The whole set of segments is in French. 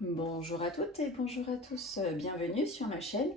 Bonjour à toutes et bonjour à tous, bienvenue sur ma chaîne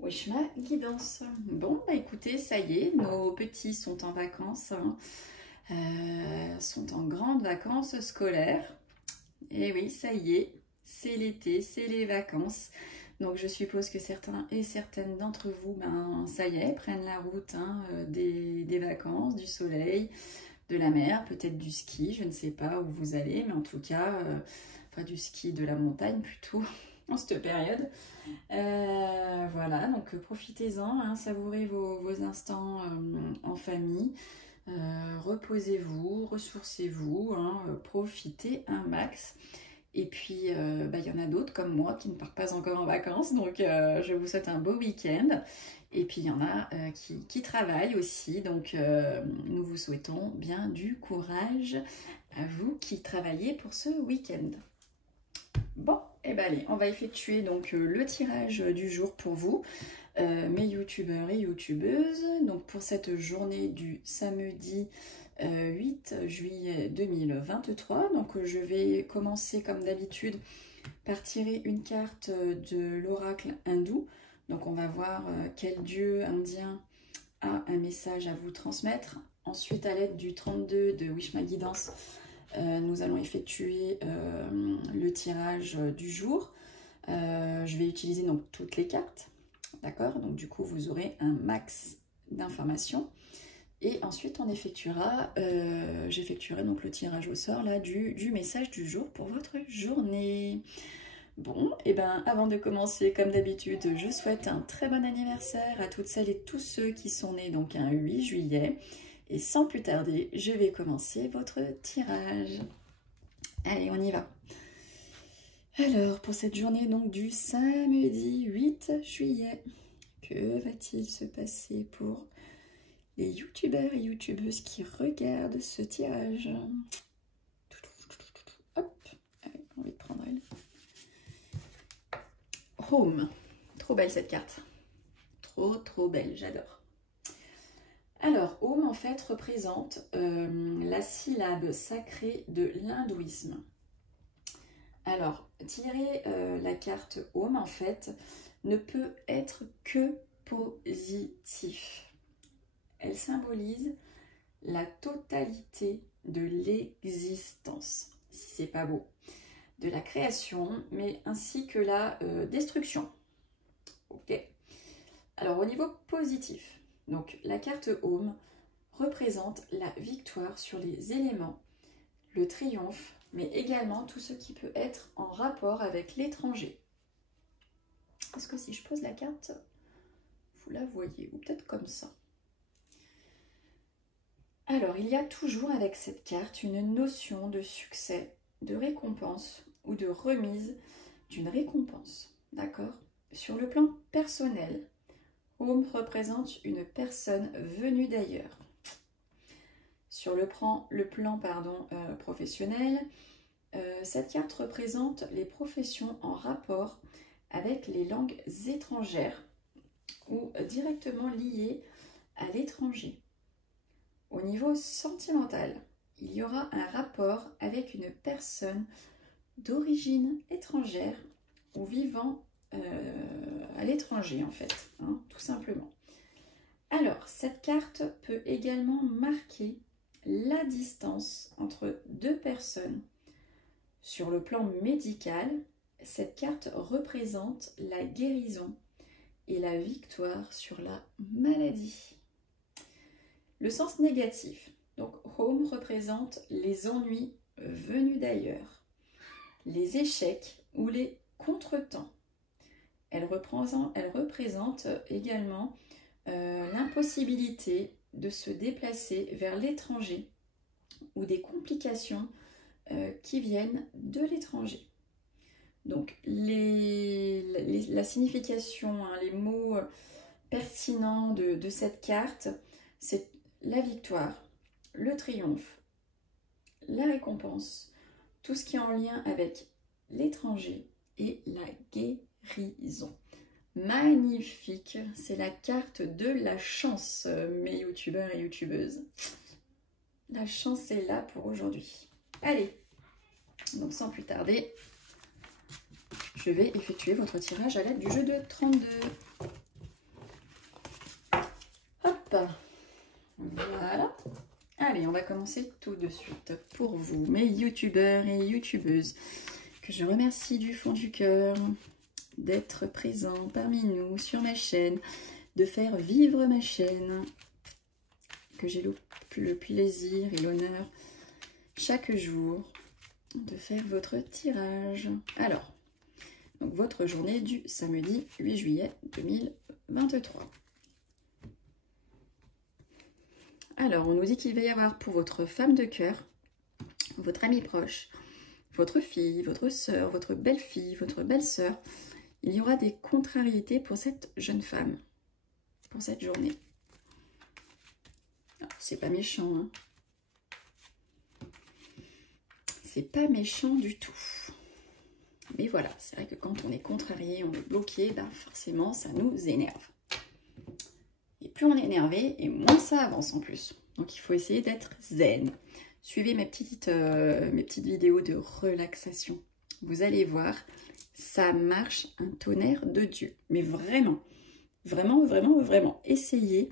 Wishma Guidance. Bon, bah écoutez, ça y est, nos petits sont en vacances, sont en grandes vacances scolaires. Et oui, ça y est, c'est l'été, c'est les vacances. Donc je suppose que certains et certaines d'entre vous, ben ça y est, prennent la route des vacances, du soleil, de la mer, peut-être du ski, je ne sais pas où vous allez, mais en tout cas, enfin du ski de la montagne plutôt en cette période. Voilà, donc profitez-en, savourez vos instants en famille, reposez-vous, ressourcez-vous, profitez un max. Et puis, il y en a d'autres comme moi qui ne partent pas encore en vacances, donc je vous souhaite un beau week-end. Et puis, il y en a qui travaillent aussi, donc nous vous souhaitons bien du courage à vous qui travaillez pour ce week-end. Bon, et ben allez, on va effectuer donc le tirage du jour pour vous, mes youtubeurs et youtubeuses. Donc pour cette journée du samedi 8 juillet 2023. Donc je vais commencer comme d'habitude par tirer une carte de l'oracle hindou. Donc on va voir quel dieu indien a un message à vous transmettre. Ensuite, à l'aide du 32 de Wishma Guidance, nous allons effectuer le tirage du jour. Je vais utiliser donc toutes les cartes, d'accord? Donc du coup, vous aurez un max d'informations. Et ensuite, on effectuera, j'effectuerai donc le tirage au sort là, du message du jour pour votre journée. Bon, et ben avant de commencer, comme d'habitude, je souhaite un très bon anniversaire à toutes celles et tous ceux qui sont nés donc un 8 juillet. Et sans plus tarder, je vais commencer votre tirage. Allez, on y va. Alors, pour cette journée donc du samedi 8 juillet, que va-t-il se passer pour les youtubeurs et youtubeuses qui regardent ce tirage? Hop, allez, on va prendre elle. Home, trop belle cette carte. Trop belle, j'adore. Alors, Om en fait représente la syllabe sacrée de l'hindouisme. Alors, tirer la carte Om en fait ne peut être que positif. Elle symbolise la totalité de l'existence, si c'est pas beau, de la création, mais ainsi que la destruction. Ok. Alors, au niveau positif, donc la carte Home représente la victoire sur les éléments, le triomphe, mais également tout ce qui peut être en rapport avec l'étranger. Est-ce que si je pose la carte, vous la voyez, ou peut-être comme ça? Alors, il y a toujours avec cette carte une notion de succès, de récompense ou de remise d'une récompense, d'accord? Sur le plan personnel, Home représente une personne venue d'ailleurs. Sur le plan professionnel, cette carte représente les professions en rapport avec les langues étrangères ou directement liées à l'étranger. Au niveau sentimental, il y aura un rapport avec une personne d'origine étrangère ou vivant à l'étranger en fait, tout simplement. Alors, cette carte peut également marquer la distance entre deux personnes. Sur le plan médical, cette carte représente la guérison et la victoire sur la maladie. Le sens négatif, donc Home représente les ennuis venus d'ailleurs, les échecs ou les contretemps. Elle représente également l'impossibilité de se déplacer vers l'étranger ou des complications qui viennent de l'étranger. Donc la signification, les mots pertinents de cette carte, c'est la victoire, le triomphe, la récompense, tout ce qui est en lien avec l'étranger et la guérison. Magnifique, c'est la carte de la chance, mes youtubeurs et youtubeuses. La chance est là pour aujourd'hui. Allez, donc sans plus tarder, je vais effectuer votre tirage à l'aide du jeu de 32. Hop, voilà. Allez, on va commencer tout de suite. Pour vous, mes youtubeurs et youtubeuses, que je remercie du fond du cœur d'être présents parmi nous sur ma chaîne, de faire vivre ma chaîne, que j'ai le plaisir et l'honneur chaque jour de faire votre tirage. Alors, donc votre journée du samedi 8 juillet 2023. Alors, on nous dit qu'il va y avoir pour votre femme de cœur, votre ami proche, votre fille, votre soeur, votre belle-fille, votre belle-sœur, il y aura des contrariétés pour cette jeune femme, pour cette journée. C'est pas méchant, hein. C'est pas méchant du tout. Mais voilà, c'est vrai que quand on est contrarié, on est bloqué, ben forcément, ça nous énerve. Et plus on est énervé, et moins ça avance en plus. Donc il faut essayer d'être zen. Suivez mes petites vidéos de relaxation. Vous allez voir, ça marche un tonnerre de Dieu. Mais vraiment, vraiment, vraiment, vraiment. Essayez,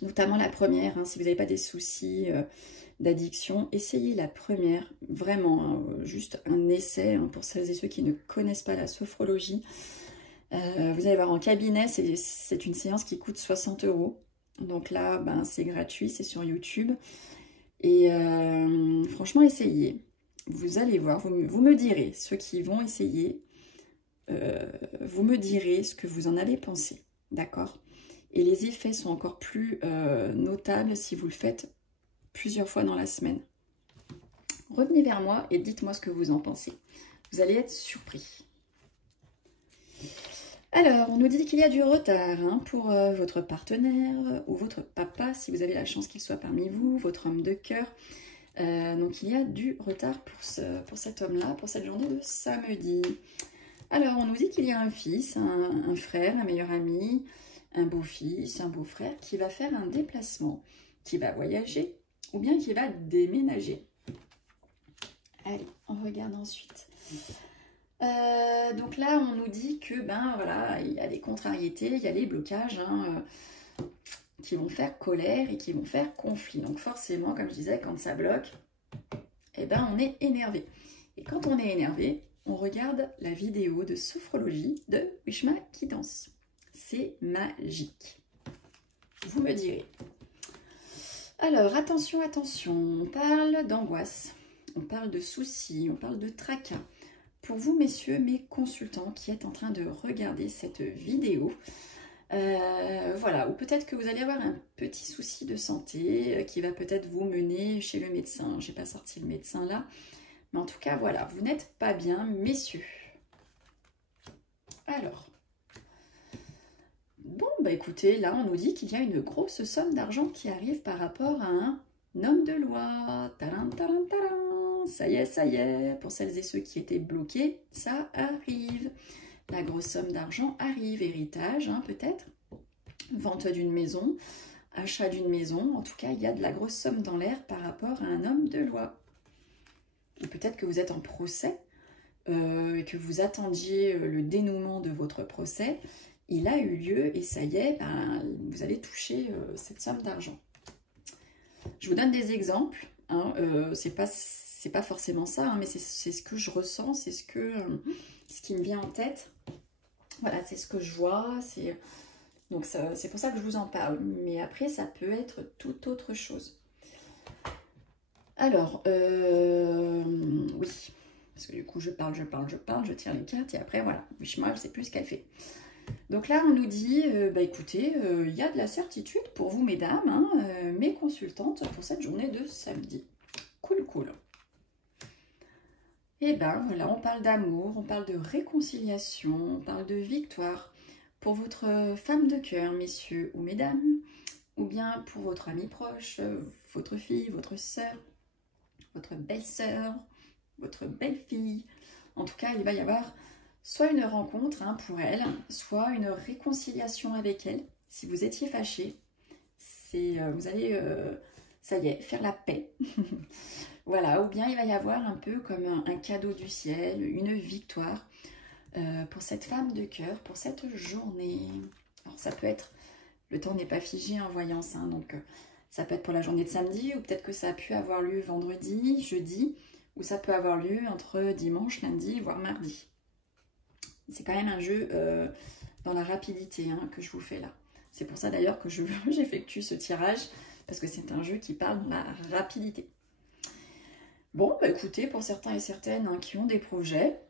notamment la première, hein, si vous n'avez pas des soucis d'addiction, essayez la première. Vraiment, hein, juste un essai hein, pour celles et ceux qui ne connaissent pas la sophrologie. Vous allez voir en cabinet, c'est une séance qui coûte 60 €. Donc là, ben, c'est gratuit, c'est sur YouTube. Et franchement, essayez. Vous allez voir, vous me direz, ceux qui vont essayer, vous me direz ce que vous en avez pensé. D'accord? Et les effets sont encore plus notables si vous le faites plusieurs fois dans la semaine. Revenez vers moi et dites-moi ce que vous en pensez. Vous allez être surpris. Alors, on nous dit qu'il y a du retard hein, pour votre partenaire ou votre papa, si vous avez la chance qu'il soit parmi vous, votre homme de cœur. Donc, il y a du retard pour cet homme-là, pour cette journée de samedi. Alors, on nous dit qu'il y a un fils, un frère, un meilleur ami, un beau-fils, un beau-frère qui va faire un déplacement, qui va voyager ou bien qui va déménager. Allez, on regarde ensuite. Donc là, on nous dit que ben voilà, il y a des contrariétés, il y a des blocages hein, qui vont faire colère et qui vont faire conflit. Donc forcément, comme je disais, quand ça bloque, eh ben on est énervé. Et quand on est énervé, on regarde la vidéo de sophrologie de Wishma qui danse. C'est magique. Vous me direz. Alors, attention, attention, on parle d'angoisse, on parle de soucis, on parle de tracas. Pour vous, messieurs, mes consultants qui êtes en train de regarder cette vidéo, voilà, ou peut-être que vous allez avoir un petit souci de santé qui va peut-être vous mener chez le médecin. Je n'ai pas sorti le médecin là, mais en tout cas, voilà, vous n'êtes pas bien, messieurs. Alors, bon, bah écoutez, là, on nous dit qu'il y a une grosse somme d'argent qui arrive par rapport à un homme de loi. Tadam, tadam, tadam. Ça y est, pour celles et ceux qui étaient bloqués, ça arrive. La grosse somme d'argent arrive, héritage hein, peut-être, vente d'une maison, achat d'une maison. En tout cas, il y a de la grosse somme dans l'air par rapport à un homme de loi. Ou peut-être que vous êtes en procès et que vous attendiez le dénouement de votre procès. Il a eu lieu et ça y est, ben, vous allez toucher cette somme d'argent. Je vous donne des exemples. Hein, c'est pas forcément ça, hein, mais c'est ce que je ressens, c'est ce qui me vient en tête. Voilà, c'est ce que je vois. Donc c'est pour ça que je vous en parle. Mais après, ça peut être tout autre chose. Alors, oui. Parce que du coup, je parle, je tire les cartes et après, voilà. Wishma, je ne sais plus ce qu'elle fait. Donc là, on nous dit, bah écoutez, il y a de la certitude pour vous, mesdames, hein, mes consultantes, pour cette journée de samedi. Cool, cool. Et ben voilà, on parle d'amour, on parle de réconciliation, on parle de victoire pour votre femme de cœur, messieurs ou mesdames, ou bien pour votre ami proche, votre fille, votre sœur, votre belle-sœur, votre belle-fille. En tout cas, il va y avoir soit une rencontre hein, pour elle, soit une réconciliation avec elle. Si vous étiez fâché, vous allez ça y est, faire la paix. Voilà, ou bien il va y avoir un peu comme un cadeau du ciel, une victoire pour cette femme de cœur, pour cette journée. Alors ça peut être, le temps n'est pas figé en voyance, hein, donc ça peut être pour la journée de samedi, ou peut-être que ça a pu avoir lieu vendredi, jeudi, ou ça peut avoir lieu entre dimanche, lundi, voire mardi. C'est quand même un jeu dans la rapidité hein, que je vous fais là. C'est pour ça d'ailleurs que j'effectue ce tirage, parce que c'est un jeu qui parle de la rapidité. Bon, bah écoutez, pour certains et certaines hein, qui ont des projets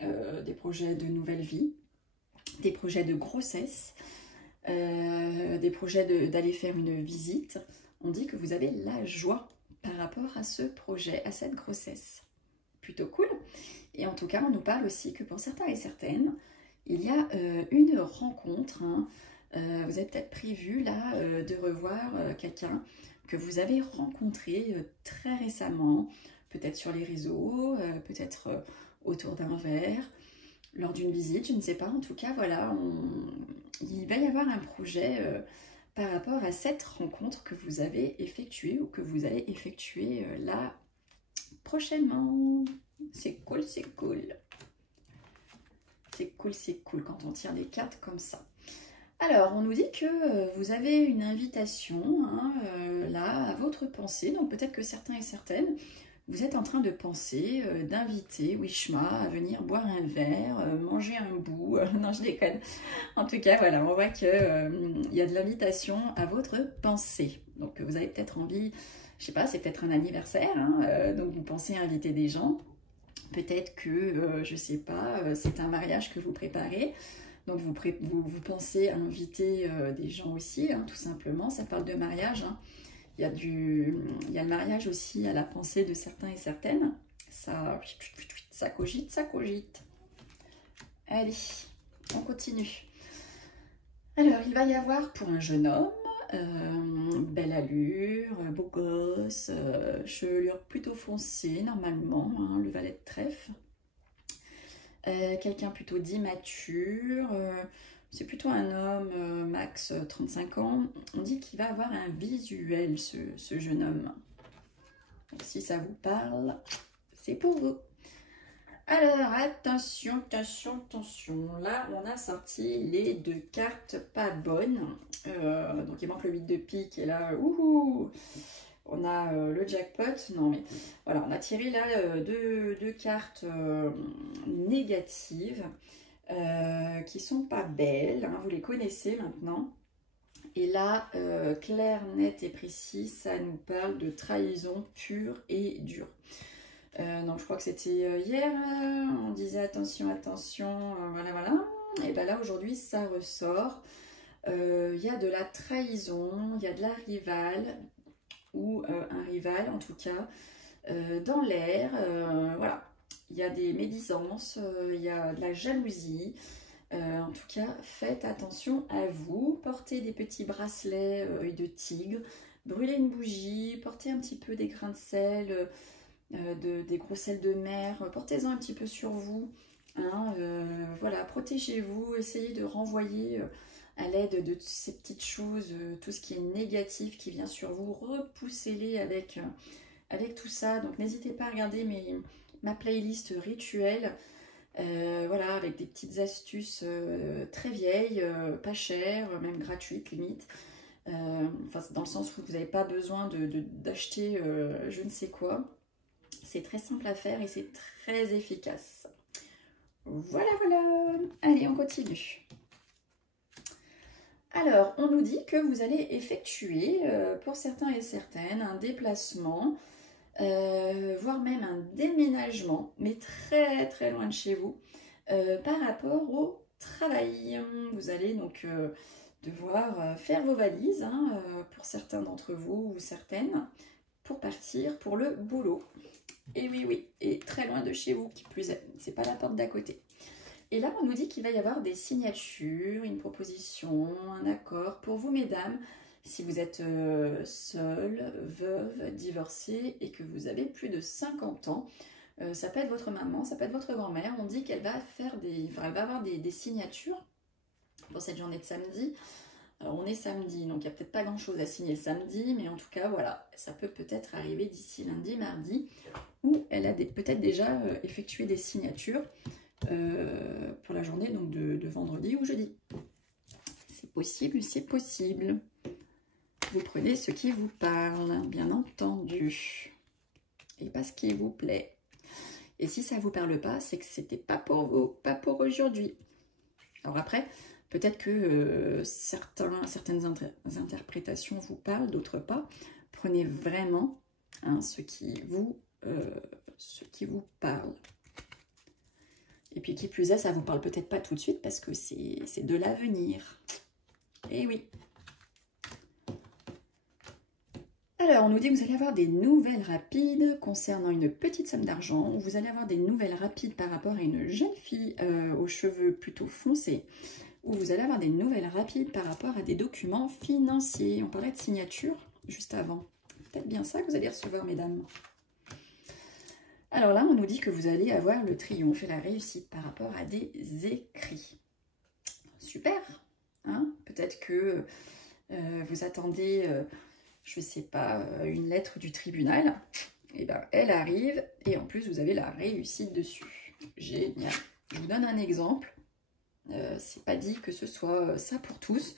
de nouvelle vie, des projets de grossesse, des projets d'aller faire une visite, on dit que vous avez la joie par rapport à ce projet, à cette grossesse. Plutôt cool. Et en tout cas, on nous parle aussi que pour certains et certaines, il y a une rencontre. Hein, vous avez peut-être prévu là de revoir quelqu'un que vous avez rencontré très récemment, peut-être sur les réseaux, peut-être autour d'un verre, lors d'une visite, je ne sais pas. En tout cas, voilà, il va y avoir un projet par rapport à cette rencontre que vous avez effectuée ou que vous allez effectuer là prochainement. C'est cool, c'est cool. C'est cool quand on tire des cartes comme ça. Alors, on nous dit que vous avez une invitation hein, là à votre pensée. Donc peut-être que certains et certaines, vous êtes en train de penser, d'inviter Wishma à venir boire un verre, manger un bout. Non, je déconne. En tout cas, voilà, on voit qu'il y a de l'invitation à votre pensée. Donc vous avez peut-être envie, je sais pas, c'est peut-être un anniversaire, hein, donc vous pensez inviter des gens. Peut-être que, je sais pas, c'est un mariage que vous préparez. Donc vous pensez inviter des gens aussi, hein, tout simplement. Ça parle de mariage. Hein. Il y a le mariage aussi à la pensée de certains et certaines. Ça cogite, ça cogite. Allez, on continue. Alors, il va y avoir pour un jeune homme, belle allure, beau gosse, chevelure plutôt foncée normalement, hein, le valet de trèfle. Quelqu'un plutôt d'immature, c'est plutôt un homme, max 35 ans. On dit qu'il va avoir un visuel, ce jeune homme. Donc, si ça vous parle, c'est pour vous. Alors, attention, attention, attention. Là, on a sorti les deux cartes pas bonnes. Donc, il manque le 8 de pique et là, ouhou, on a le jackpot. Non, mais voilà, on a tiré là deux cartes négatives qui sont pas belles. Hein, vous les connaissez maintenant. Et là, clair, net et précis, ça nous parle de trahison pure et dure. Donc je crois que c'était hier, on disait attention, attention, voilà, voilà. Et bien là aujourd'hui ça ressort. Il y a de la trahison, il y a de la rivale, ou un rival en tout cas, dans l'air. Voilà, il y a des médisances, il y a de la jalousie. En tout cas, faites attention à vous. Portez des petits bracelets œil de tigre, brûlez une bougie, portez un petit peu des grains de sel. Des gros sels de mer, portez-en un petit peu sur vous, hein, voilà, protégez-vous, essayez de renvoyer à l'aide de ces petites choses, tout ce qui est négatif qui vient sur vous, repoussez-les avec tout ça. Donc n'hésitez pas à regarder ma playlist rituelle, voilà, avec des petites astuces très vieilles, pas chères, même gratuites limite. Enfin, dans le sens où vous n'avez pas besoin d'acheter je ne sais quoi. C'est très simple à faire et c'est très efficace. Voilà, voilà. Allez, on continue. Alors, on nous dit que vous allez effectuer, pour certains et certaines, un déplacement, voire même un déménagement, mais très très loin de chez vous, par rapport au travail. Vous allez donc devoir faire vos valises, hein, pour certains d'entre vous ou certaines, pour partir pour le boulot. Et oui, oui, et très loin de chez vous, qui plus est, c'est pas la porte d'à côté. Et là, on nous dit qu'il va y avoir des signatures, une proposition, un accord pour vous, mesdames, si vous êtes seule, veuve, divorcée et que vous avez plus de 50 ans. Ça peut être votre maman, ça peut être votre grand-mère. On dit qu'elle va faire elle va avoir des signatures pour cette journée de samedi. Alors on est samedi, donc il n'y a peut-être pas grand chose à signer le samedi, mais en tout cas voilà, ça peut peut-être arriver d'ici lundi, mardi, où elle a peut-être déjà effectué des signatures pour la journée donc de vendredi ou jeudi. C'est possible, c'est possible. Vous prenez ce qui vous parle, bien entendu, et pas ce qui vous plaît. Et si ça ne vous parle pas, c'est que c'était pas pour vous, pas pour aujourd'hui. Alors après, peut-être que certaines interprétations vous parlent, d'autres pas. Prenez vraiment hein, ce qui vous parle. Et puis qui plus est, ça vous parle peut-être pas tout de suite parce que c'est de l'avenir. Eh oui. Alors, on nous dit que vous allez avoir des nouvelles rapides concernant une petite somme d'argent. Vous allez avoir des nouvelles rapides par rapport à une jeune fille aux cheveux plutôt foncés. Ou vous allez avoir des nouvelles rapides par rapport à des documents financiers. On parlait de signature juste avant. Peut-être bien ça que vous allez recevoir, mesdames. Alors là, on nous dit que vous allez avoir le triomphe et la réussite par rapport à des écrits. Super hein. Peut-être que vous attendez... je ne sais pas, une lettre du tribunal, et bien elle arrive, et en plus vous avez la réussite dessus. Génial. Je vous donne un exemple. C'est pas dit que ce soit ça pour tous.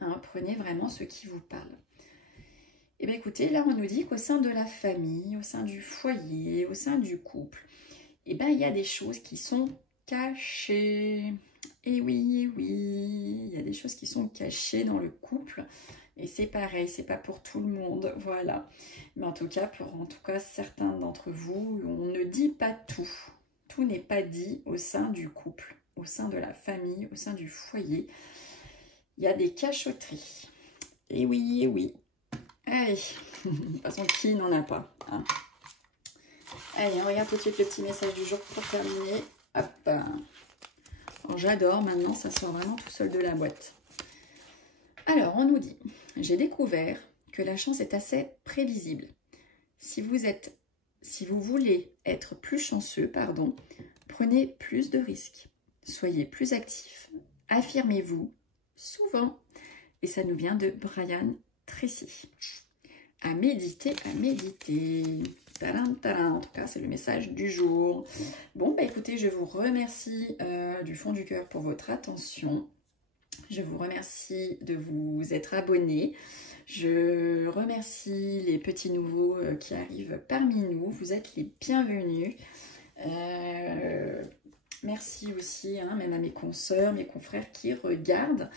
Hein, prenez vraiment ce qui vous parle. Et bien écoutez, là on nous dit qu'au sein de la famille, au sein du foyer, au sein du couple, et bien il y a des choses qui sont cachées. Et oui, il y a des choses qui sont cachées dans le couple. Et c'est pareil, c'est pas pour tout le monde, voilà. Mais en tout cas, pour certains d'entre vous, on ne dit pas tout. Tout n'est pas dit au sein du couple, au sein de la famille, au sein du foyer. Il y a des cachotteries. Et oui. Allez, de toute façon, qui n'en a pas hein. Allez, on regarde tout de suite le petit message du jour pour terminer. Hop. Alors, j'adore, maintenant, ça sort vraiment tout seul de la boîte. Alors, on nous dit, j'ai découvert que la chance est assez prévisible. Si vous voulez être plus chanceux, prenez plus de risques. Soyez plus actifs. Affirmez-vous souvent. Et ça nous vient de Brian Tracy. À méditer, à méditer. Tadam, tadam. En tout cas, c'est le message du jour. Bon, bah écoutez, je vous remercie du fond du cœur pour votre attention. Je vous remercie de vous être abonnés. Je remercie les petits nouveaux qui arrivent parmi nous. Vous êtes les bienvenus. Merci aussi, hein, même à mes consoeurs, mes confrères qui regardent.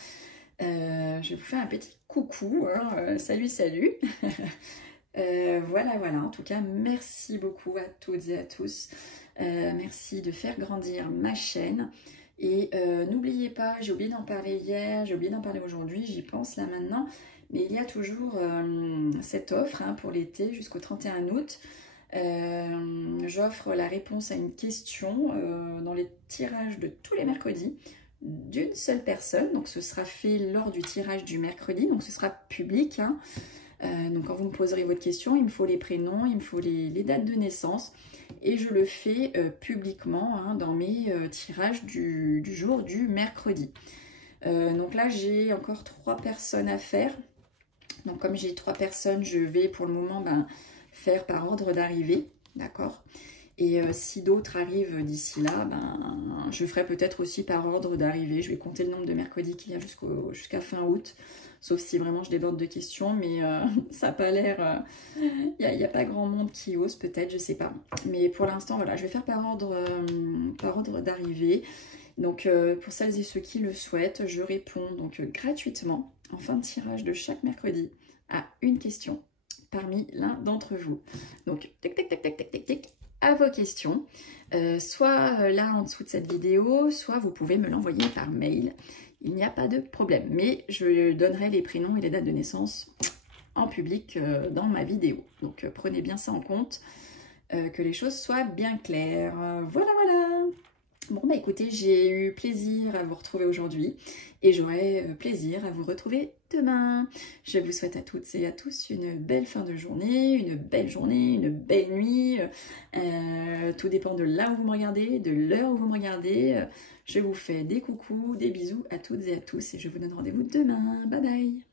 Je vous fais un petit coucou. Hein, salut. Voilà. En tout cas, merci beaucoup à toutes et à tous. Merci de faire grandir ma chaîne. Et n'oubliez pas, j'ai oublié d'en parler hier, j'ai oublié d'en parler aujourd'hui, j'y pense là maintenant, mais il y a toujours cette offre hein, pour l'été jusqu'au 31 août. J'offre la réponse à une question dans les tirages de tous les mercredis d'une seule personne. Donc ce sera fait lors du tirage du mercredi, donc ce sera public. Hein. Donc quand vous me poserez votre question, il me faut les prénoms, il me faut les dates de naissance. Et je le fais publiquement hein, dans mes tirages du jour du mercredi. Donc là, j'ai encore 3 personnes à faire. Donc comme j'ai 3 personnes, je vais pour le moment faire par ordre d'arrivée. D'accord. Et si d'autres arrivent d'ici là, je ferai peut-être aussi par ordre d'arrivée. Je vais compter le nombre de mercredis qu'il y a jusqu'à fin août. Sauf si vraiment je déborde de questions, mais ça n'a pas l'air... Il n'y a pas grand monde qui ose, peut-être, je sais pas. Mais pour l'instant, voilà, je vais faire par ordre d'arrivée. Donc, pour celles et ceux qui le souhaitent, je réponds donc gratuitement, en fin de tirage de chaque mercredi, à une question parmi l'un d'entre vous. Donc, tic, à vos questions. Soit là, en dessous de cette vidéo, soit vous pouvez me l'envoyer par mail. Il n'y a pas de problème, mais je donnerai les prénoms et les dates de naissance en public dans ma vidéo. Donc prenez bien ça en compte, que les choses soient bien claires. Voilà. Bon bah écoutez, j'ai eu plaisir à vous retrouver aujourd'hui et j'aurai plaisir à vous retrouver demain. Je vous souhaite à toutes et à tous une belle fin de journée, une belle nuit. Tout dépend de là où vous me regardez, de l'heure où vous me regardez. Je vous fais des coucous, des bisous à toutes et à tous et je vous donne rendez-vous demain. Bye bye!